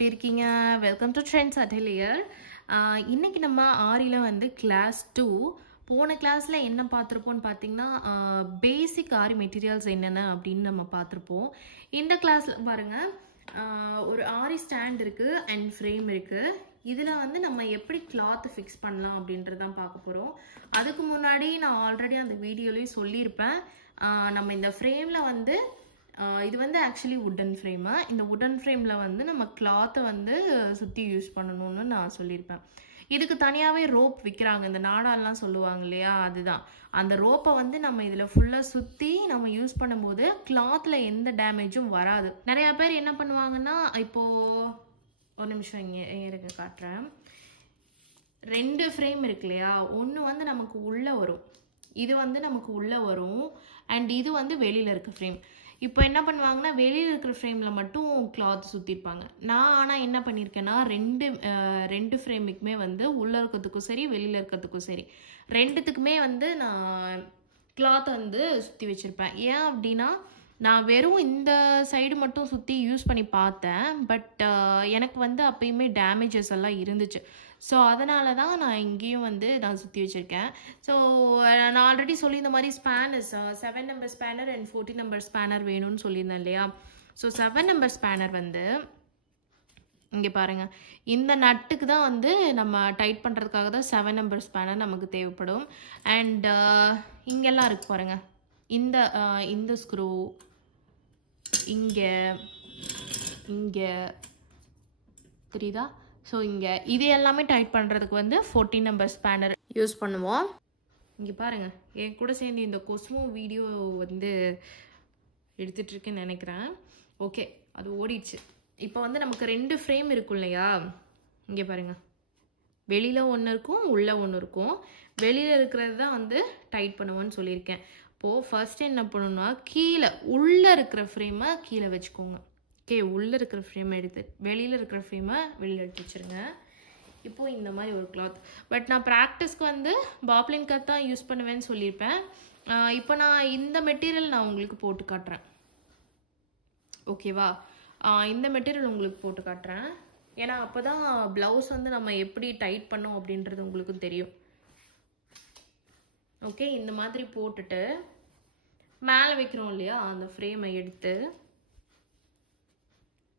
எப்படி இருக்கீங்க? Welcome to Trends Atelier. இன்னைக்கு நம்ம ஆரியில் வந்து கிளாஸ் 2 போன கிளாஸில் என்ன பார்த்துருப்போம்னு பார்த்தீங்கன்னா பேசிக் ஆரி மெட்டீரியல்ஸ் என்னென்ன அப்படின்னு நம்ம பார்த்துருப்போம். இந்த கிளாஸில் பாருங்கள், ஒரு ஆரி ஸ்டாண்ட் இருக்குது அண்ட் ஃப்ரேம் இருக்குது. இதில் வந்து நம்ம எப்படி கிளாத் ஃபிக்ஸ் பண்ணலாம் அப்படின்றதான் பார்க்க போகிறோம். அதுக்கு முன்னாடி நான் ஆல்ரெடி அந்த வீடியோலையும் சொல்லியிருப்பேன். நம்ம இந்த ஃப்ரேமில் வந்து இது வந்து ஆக்சுவலி வுடன் ஃப்ரேமு. இந்த வுடன் ஃப்ரேமில் வந்து நம்ம கிளாத்தை வந்து சுற்றி யூஸ் பண்ணணும்னு நான் சொல்லியிருப்பேன். இதுக்கு தனியாகவே ரோப் விற்கிறாங்க, இந்த நாடாலாம் சொல்லுவாங்க இல்லையா, அதுதான் அந்த ரோப்பை வந்து நம்ம இதில் ஃபுல்லாக சுற்றி நம்ம யூஸ் பண்ணும்போது கிளாத்தில் எந்த டேமேஜும் வராது. நிறையா பேர் என்ன பண்ணுவாங்கன்னா, இப்போது ஒரு நிமிஷம் இங்கே இருக்க காட்டுறேன். 2 ஃப்ரேம் இருக்கு இல்லையா, ஒன்று வந்து நமக்கு உள்ளே வரும், இது வந்து நமக்கு உள்ளே வரும், அண்ட் இது வந்து வெளியில் இருக்க ஃப்ரேம். இப்போ என்ன பண்ணுவாங்கன்னா, வெளியில் இருக்கிற ஃப்ரேமில் மட்டும் கிளாத் சுற்றிருப்பாங்க. நான் ஆனால் என்ன பண்ணியிருக்கேன்னா, ரெண்டு ஃப்ரேமுக்குமே வந்து உள்ளே இருக்கிறதுக்கும் சரி வெளியில் இருக்கிறதுக்கும் சரி ரெண்டுத்துக்குமே வந்து நான் கிளாத்தை வந்து சுற்றி வச்சுருப்பேன். ஏன் அப்படின்னா, நான் வெறும் இந்த சைடு மட்டும் சுற்றி யூஸ் பண்ணி பார்த்தேன். பட் எனக்கு வந்து அப்பயுமே டேமேஜஸ் எல்லாம் இருந்துச்சு. ஸோ அதனால தான் நான் இங்கேயும் வந்து நான் சுற்றி வச்சுருக்கேன். ஸோ நான் ஆல்ரெடி சொல்லியிருந்த மாதிரி spanners 7 number spanner and 14 number spanner வேணும்னு சொல்லியிருந்தேன் இல்லையா. ஸோ 7 நம்பர் ஸ்பேனர் வந்து இங்கே பாருங்கள், இந்த நட்டுக்கு தான் வந்து நம்ம டைட் பண்ணுறதுக்காக தான் 7 நம்பர் ஸ்பேனர் நமக்கு தேவைப்படும். அண்ட் இங்கெல்லாம் இருக்குது பாருங்கள், இந்த ஸ்க்ரூ இங்கே தெரியுதா. ஸோ இங்கே இது எல்லாமே டைட் பண்ணுறதுக்கு வந்து 14 நம்பர் ஸ்பேனர் யூஸ் பண்ணுவோம். இங்கே பாருங்கள், என் கூட சேர்ந்து இந்த கொஸ்மோ வீடியோ வந்து எடுத்துகிட்ருக்குன்னு நினைக்கிறேன். ஓகே, அது ஓடிடுச்சு. இப்போ வந்து நமக்கு 2 ஃப்ரேம் இருக்கும் இல்லையா, இங்கே பாருங்கள், வெளியில் ஒன்று இருக்கும் உள்ளே ஒன்று இருக்கும். வெளியில் இருக்கிறது தான் வந்து டைட் பண்ணுவோன்னு சொல்லியிருக்கேன். இப்போது ஃபர்ஸ்ட் என்ன பண்ணணும்னா, கீழே உள்ளே இருக்கிற ஃப்ரேமை கீழே வச்சுக்கோங்க. ஓகே, உள்ளே இருக்கிற ஃப்ரேமை எடுத்து வெளியில் இருக்கிற ஃப்ரேமை வெளியில் எடுத்து வச்சுருங்க. இப்போது இந்த மாதிரி ஒரு கிளாத், பட் நான் ப்ராக்டிஸ்க்கு வந்து பாப்லின் கட் தான் யூஸ் பண்ணுவேன்னு சொல்லியிருப்பேன். இப்போ நான் இந்த மெட்டீரியல் நான் உங்களுக்கு போட்டு காட்டுறேன். ஓகேவா, இந்த மெட்டீரியல் உங்களுக்கு போட்டு காட்டுறேன். ஏன்னா அப்போ தான் ப்ளவுஸ் வந்து நம்ம எப்படி டைட் பண்ணோம் அப்படின்றது உங்களுக்கும் தெரியும். ஓகே, இந்த மாதிரி போட்டுட்டு மேலே வைக்கிறோம் இல்லையா, அந்த ஃப்ரேமை எடுத்து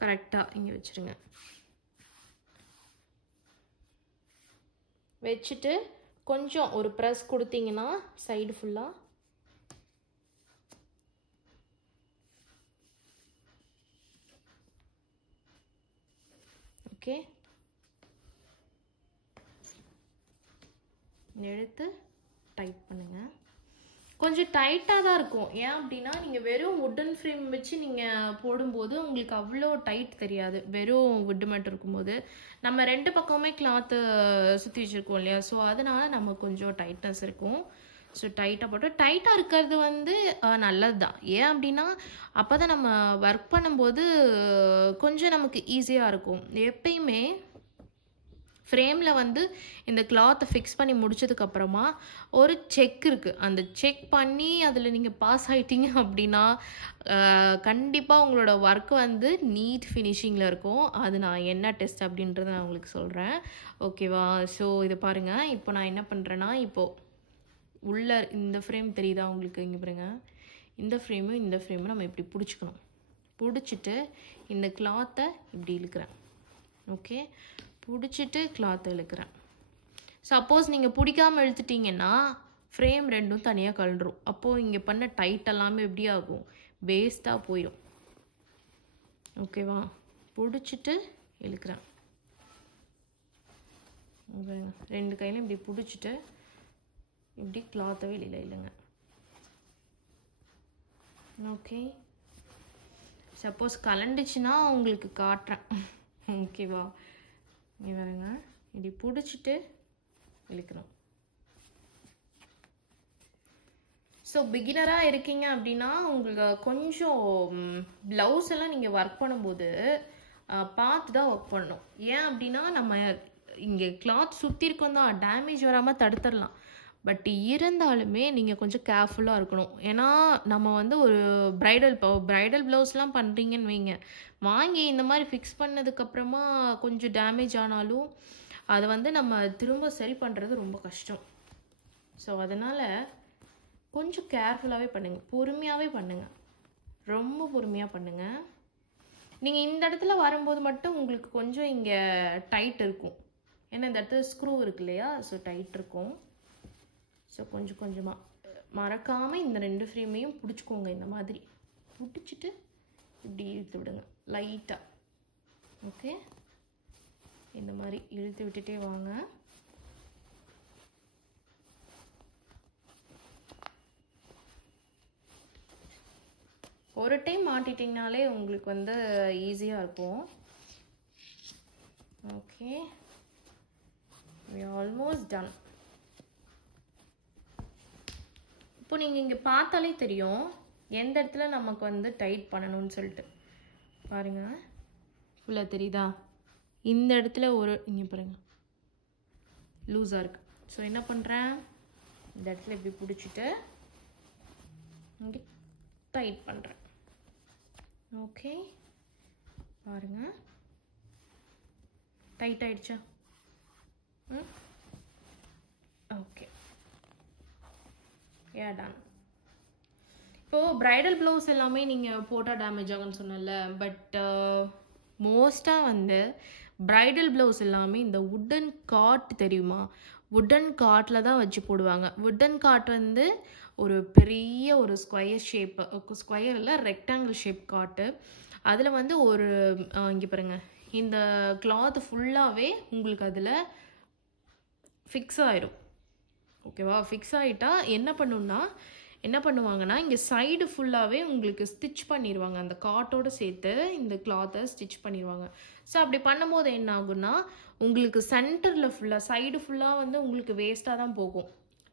கரெக்டாக இங்கே வச்சுருங்க. வச்சுட்டு கொஞ்சம் ஒரு ப்ரெஸ் கொடுத்தீங்கன்னா சைடு ஃபுல்லாக ஓகே எடுத்து டைட் பண்ணுங்கள். கொஞ்சம் டைட்டாக தான் இருக்கும். ஏன் அப்படின்னா, நீங்கள் வெறும் வுட்டன் ஃப்ரேம் வச்சு நீங்கள் போடும்போது உங்களுக்கு அவ்வளோ டைட் தெரியாது. வெறும் வுட்டு மட்டும் இருக்கும்போது நம்ம 2 பக்கமே கிளாத்து சுற்றி வச்சுருக்கோம் இல்லையா, ஸோ அதனால் நம்ம கொஞ்சம் டைட்னஸ் இருக்கும். ஸோ டைட்டாக போட்டு டைட்டாக இருக்கிறது வந்து நல்லது தான். ஏன் அப்படின்னா, அப்போ தான் நம்ம ஒர்க் பண்ணும்போது கொஞ்சம் நமக்கு ஈஸியாக இருக்கும். எப்பயுமே ஃப்ரேமில் வந்து இந்த கிளாத்தை ஃபிக்ஸ் பண்ணி முடிச்சதுக்கப்புறமா ஒரு செக் இருக்குது. அந்த செக் பண்ணி அதில் நீங்கள் பாஸ் ஆகிட்டீங்க அப்படின்னா கண்டிப்பாக உங்களோட ஒர்க் வந்து நீட் ஃபினிஷிங்கில் இருக்கும். அது நான் என்ன டெஸ்ட் அப்படின்றத நான் உங்களுக்கு சொல்கிறேன். ஓகேவா, ஸோ இதை பாருங்கள். இப்போ நான் என்ன பண்ணுறேன்னா, இப்போது உள்ள இந்த ஃப்ரேம் தெரியுதா உங்களுக்கு, இங்கே பாருங்க, இந்த ஃப்ரேமு நம்ம இப்படி பிடிச்சிக்கணும். பிடிச்சிட்டு இந்த கிளாத்தை இப்படி இழுக்கிறேன். ஓகே, பிடிச்சிட்டு கிளாத்தை இழுக்கிறேன். சப்போஸ் நீங்கள் பிடிக்காமல் இழுத்துட்டிங்கன்னா ஃப்ரேம் 2ம் தனியாக கழண்டுரும். அப்போது இங்கே பண்ண டைட் எல்லாமே எப்படி ஆகும், வேஸ்ட்டாக போயிடும். ஓகேவா, பிடிச்சிட்டு இழுக்கிறேன். 2 கையிலும் இப்படி பிடிச்சிட்டு இப்படி கிளாத்தை வெளியில் இல்லைங்க. ஓகே, சப்போஸ் கலண்டுச்சுன்னா உங்களுக்கு காட்டுறேன். ஓகேவா, இங்கே வருங்க, இப்படி பிடிச்சிட்டு இழுக்கணும். ஸோ பிகினராக இருக்கீங்க அப்படின்னா உங்களுக்கு கொஞ்சம் ப்ளவுஸ் எல்லாம் நீங்கள் ஒர்க் பண்ணும்போது பார்த்து தான் ஒர்க் பண்ணணும். ஏன் அப்படின்னா, நம்ம இங்கே கிளாத் சுற்றி இருக்கோம் தான், டேமேஜ் வராமல் தடுத்துடலாம். பட் இருந்தாலுமே நீங்கள் கொஞ்சம் கேர்ஃபுல்லாக இருக்கணும். ஏன்னா நம்ம வந்து ஒரு பிரைடல் ப்ளவுஸ்லாம் பண்ணுறீங்கன்னு வைங்க, வாங்கி இந்த மாதிரி ஃபிக்ஸ் பண்ணதுக்கப்புறமா கொஞ்சம் டேமேஜ் ஆனாலும் அதை வந்து நம்ம திரும்ப சரி பண்ணுறது ரொம்ப கஷ்டம். ஸோ அதனால் கொஞ்சம் கேர்ஃபுல்லாகவே பண்ணுங்கள், பொறுமையாகவே பண்ணுங்கள், ரொம்ப பொறுமையாக பண்ணுங்கள். நீங்கள் இந்த இடத்துல வரும்போது மட்டும் உங்களுக்கு கொஞ்சம் இங்கே டைட் இருக்கும், ஏன்னா இந்த இடத்துல ஸ்க்ரூ இருக்கு இல்லையா, ஸோ டைட் இருக்கும். ஸோ கொஞ்சம் கொஞ்சமாக மறக்காமல் இந்த 2 ஃப்ரேமையும் பிடிச்சிக்கோங்க. இந்த மாதிரி பிடிச்சிட்டு இப்படி இழுத்து விடுங்க லைட்டாக. ஓகே, இந்த மாதிரி இழுத்து விட்டுட்டே வாங்க. ஒரு டைம் மாட்டிட்டிங்கனாலே உங்களுக்கு வந்து ஈஸியாக இருக்கும். Okay, we are almost done. இப்போ நீங்கள் இங்கே பார்த்தாலே தெரியும் எந்த இடத்துல நமக்கு வந்து டைட் பண்ணணும்னு சொல்லிட்டு. பாருங்கள், ஃபுல்லாக தெரியுதா? இந்த இடத்துல இங்கே பாருங்கள் லூஸாக இருக்குது. ஸோ என்ன பண்ணுறேன், இந்த இடத்துல இப்படி பிடிச்சிட்டு இங்கே டைட் பண்ணுறேன். ஓகே, பாருங்கள் டைட் ஆயிடுச்சா? Okay, done. இப்போது பிரைடல் ப்ளவுஸ் எல்லாமே நீங்கள் போட்டால் டேமேஜ் ஆகுன்னு சொன்னல, பட் மோஸ்ட்டாக வந்து பிரைடல் ப்ளவுஸ் எல்லாமே இந்த வுட்டன் காட் தெரியுமா, வுட்டன் காட்டில் தான் வச்சு போடுவாங்க. வுட்டன் காட் வந்து ஒரு பெரிய ஒரு ஸ்கொயர் இல்லை ரெக்டாங்கிள் ஷேப் காட்டு. அதில் வந்து இங்கே பாருங்கள், இந்த கிளாத் ஃபுல்லாகவே உங்களுக்கு அதில் ஃபிக்ஸ் ஆயிடும். ஓகேவா? ஃபிக்ஸ் ஆகிட்டா என்ன பண்ணுவாங்கன்னா இங்கே சைடு ஃபுல்லாகவே உங்களுக்கு ஸ்டிச் பண்ணிடுவாங்க, அந்த காட்டோடு சேர்த்து இந்த கிளாத்தை ஸ்டிச் பண்ணிடுவாங்க. ஸோ அப்படி பண்ணும்போது என்ன ஆகுன்னா உங்களுக்கு சென்டரில் சைடு ஃபுல்லாக வந்து உங்களுக்கு வேஸ்ட்டாக தான் போகும்.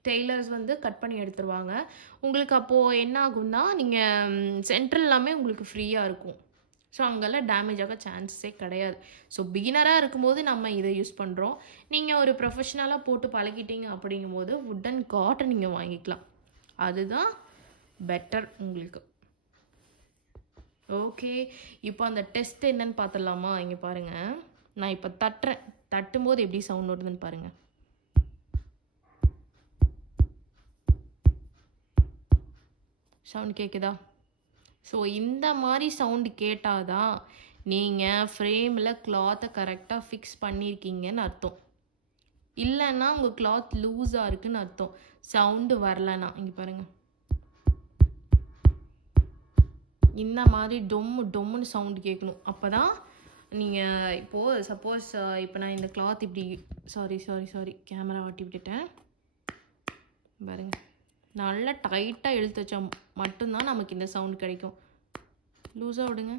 டெய்லர்ஸ் வந்து கட் பண்ணி எடுத்துருவாங்க. உங்களுக்கு அப்போது என்ன ஆகும்னா நீங்கள் சென்டர் எல்லாமே உங்களுக்கு ஃப்ரீயாக இருக்கும். ஸோ அங்கெல்லாம் டேமேஜ் ஆக சான்ஸே கிடையாது. ஸோ பிகினராக இருக்கும்போது நம்ம இதை யூஸ் பண்ணுறோம். நீங்கள் ஒரு ப்ரொஃபஷ்னலாக போட்டு பழகிட்டீங்க அப்படிங்கும்போது வுட்டன் காட்டை நீங்கள் வாங்கிக்கலாம், அதுதான் பெட்டர் உங்களுக்கு. ஓகே, இப்போ அந்த டெஸ்ட் என்னன்னு பார்த்துடலாமா? இங்கே பாருங்கள், நான் இப்போ தட்டும்போது எப்படி சவுண்ட் வருதுன்னு பாருங்கள். சவுண்ட் கேட்குதா? ஸோ இந்த மாதிரி சவுண்டு கேட்டால் தான் நீங்கள் ஃப்ரேமில் கிளாத்தை கரெக்டாக ஃபிக்ஸ் பண்ணியிருக்கீங்கன்னு அர்த்தம். இல்லைன்னா உங்கள் கிளாத் லூஸாக இருக்குன்னு அர்த்தம். சவுண்டு வரலன்னா இங்கே பாருங்கள், இந்த மாதிரி டொம்முன்னு சவுண்டு கேட்கணும். அப்போ தான் நீங்கள் இப்போது சப்போஸ் இப்போ நான் இந்த கிளாத் இப்படி சாரி கேமரா வாட்டி விட்டுட்டேன் பாருங்க, நல்லா டைட்டாக இழுத்து வச்சா மட்டும்தான் நமக்கு இந்த சவுண்ட் கிடைக்கும். லூஸாக விடுங்க,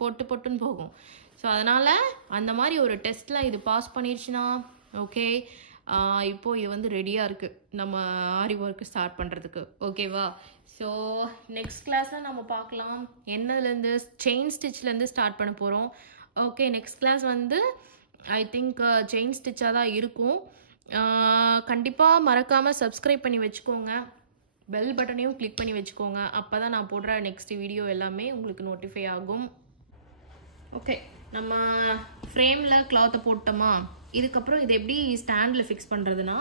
பொட்டுன்னு போகும். ஸோ அதனால் அந்த மாதிரி ஒரு டெஸ்ட்டில் இது பாஸ் பண்ணிடுச்சுன்னா ஓகே, இப்போது இது வந்து ரெடியாக இருக்குது நம்ம ஆரி ஒர்க்கு ஸ்டார்ட் பண்ணுறதுக்கு. ஓகேவா? ஸோ நெக்ஸ்ட் கிளாஸில் நம்ம பார்க்கலாம் என்னதுலேருந்து செயின் ஸ்டிச்லேருந்து ஸ்டார்ட் பண்ண போகிறோம். ஓகே, நெக்ஸ்ட் கிளாஸ் வந்து ஐ திங்க் செயின் ஸ்டிச்சாக தான் இருக்கும். கண்டிப்பாக மறக்காமல் சப்ஸ்கிரைப் பண்ணி வச்சுக்கோங்க, பெல் பட்டனையும் கிளிக் பண்ணி வச்சுக்கோங்க. அப்போ தான் நான் போடுற நெக்ஸ்ட் வீடியோ எல்லாமே உங்களுக்கு நோட்டிஃபை ஆகும். ஓகே, நம்ம ஃப்ரேமில் கிளாத்தை போட்டோமா, இதுக்கப்புறம் இது எப்படி ஸ்டாண்டில் ஃபிக்ஸ் பண்ணுறதுனா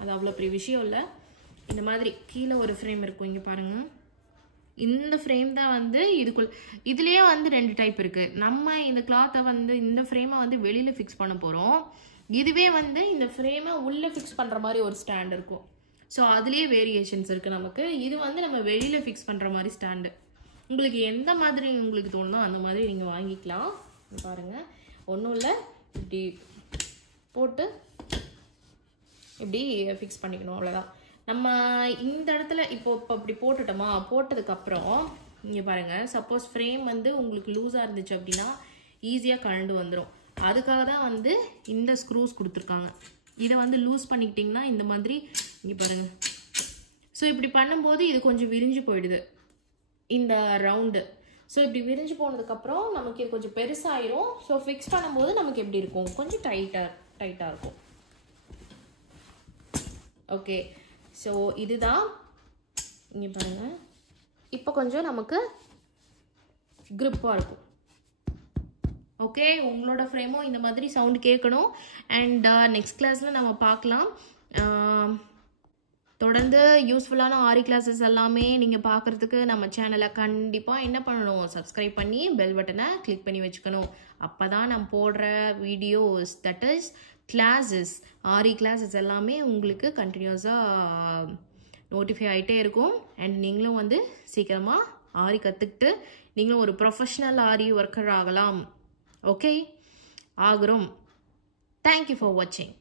அது அவ்வளோ பெரிய விஷயம் இல்லை. இந்த மாதிரி கீழே ஒரு ஃப்ரேம் இருக்கும், இங்கே பாருங்கள். இந்த ஃப்ரேம் தான் வந்து இதுலேயே வந்து 2 டைப் இருக்குது. நம்ம இந்த கிளாத்தை வந்து இந்த ஃப்ரேமை வந்து வெளியில் ஃபிக்ஸ் பண்ண போகிறோம். இதுவே வந்து இந்த ஃப்ரேமை உள்ளே ஃபிக்ஸ் பண்ணுற மாதிரி ஒரு ஸ்டாண்ட் இருக்கும். ஸோ அதுலேயே வேரியேஷன்ஸ் இருக்குது நமக்கு. இது வந்து நம்ம வெளியில் ஃபிக்ஸ் பண்ணுற மாதிரி ஸ்டாண்டு. உங்களுக்கு எந்த மாதிரி உங்களுக்கு தோணுதோ அந்த மாதிரி நீங்கள் வாங்கிக்கலாம். பாருங்கள், ஒன்றும் இல்லை, இப்படி போட்டு இப்படி ஃபிக்ஸ் பண்ணிக்கணும், அவ்வளோதான். நம்ம இந்த இடத்துல இப்போ இப்படி போட்டுட்டோமா, போட்டதுக்கப்புறம் இங்கே பாருங்கள், சப்போஸ் ஃப்ரேம் வந்து உங்களுக்கு லூஸாக இருந்துச்சு அப்படின்னா ஈஸியாக கழண்டு வந்துடும். அதுக்காக தான் வந்து இந்த ஸ்க்ரூஸ் கொடுத்துருக்காங்க. இதை வந்து லூஸ் பண்ணிக்கிட்டிங்கன்னா இந்த மாதிரி இங்கே பாருங்கள். ஸோ இப்படி பண்ணும்போது இது கொஞ்சம் விரிஞ்சு போயிடுது இந்த ரவுண்டு. ஸோ இப்படி விரிஞ்சு போனதுக்கப்புறம் நமக்கு இது கொஞ்சம் பெருசாயிரும். ஸோ ஃபிக்ஸ் பண்ணும்போது நமக்கு எப்படி இருக்கும், கொஞ்சம் டைட்டாக இருக்கும். ஓகே, ஸோ இதுதான் இங்கே பாருங்கள். இப்போ கொஞ்சம் நமக்கு க்ரிப்பாக இருக்கும். ஓகே, உங்களோட ஃப்ரேமும் இந்த மாதிரி சவுண்ட் கேட்கணும். அண்ட் நெக்ஸ்ட் கிளாஸில் நம்ம பார்க்கலாம். தொடர்ந்து யூஸ்ஃபுல்லான ஆரி கிளாஸஸ் எல்லாமே நீங்கள் பார்க்குறதுக்கு நம்ம சேனலை கண்டிப்பாக என்ன பண்ணணும், சப்ஸ்கிரைப் பண்ணி பெல் பட்டனை கிளிக் பண்ணி வச்சுக்கணும். அப்போ தான் நம்ம போடுற videos, that is classes, aari classes எல்லாமே உங்களுக்கு கண்டினியூஸாக நோட்டிஃபை ஆகிட்டே இருக்கும். அண்ட் நீங்களும் வந்து சீக்கிரமாக ஆரி கற்றுக்கிட்டு நீங்களும் ஒரு ப்ரொஃபஷ்னல் ஆரி ஒர்க்கர் ஆகலாம். ஓகே, ஆகுறோம். தேங்க்யூ ஃபார் வாட்சிங்.